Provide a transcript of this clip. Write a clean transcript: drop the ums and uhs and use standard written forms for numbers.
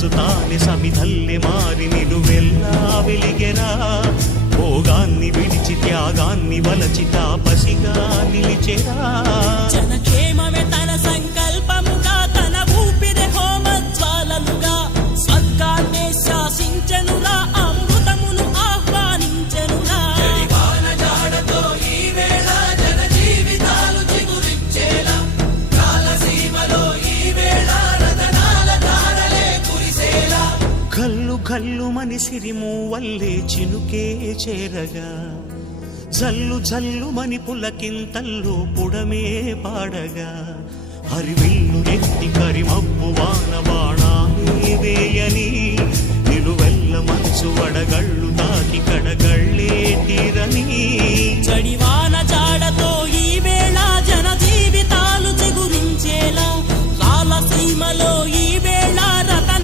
రాజు తానే సమిధల్లె మారి నిలువెల్లా వెలిగెరా. భోగాన్ని విడిచి త్యాగాన్ని వలచి తాపసిగా నిలిచెరా. జనక్షేమమే తన సంకల్పముగా, తన ఊపిరి హోమజ్వాలలుగా, స్వర్గాన్నే శాసించెనురా, అమృతమును ఆహ్వానించెనురా. కల్లు కల్లు మని సిరిమూవల్లే చినుకే చేరగా, జల్లు జల్లు మని పులకింతల్లు పుడమే పాడగా, హరివిల్లు ఎత్తి కరిమబ్బు వాన బాణాలే వేయని, నిలువెల్ల మనసు వడగళ్ళు తాకి కడగళ్ళ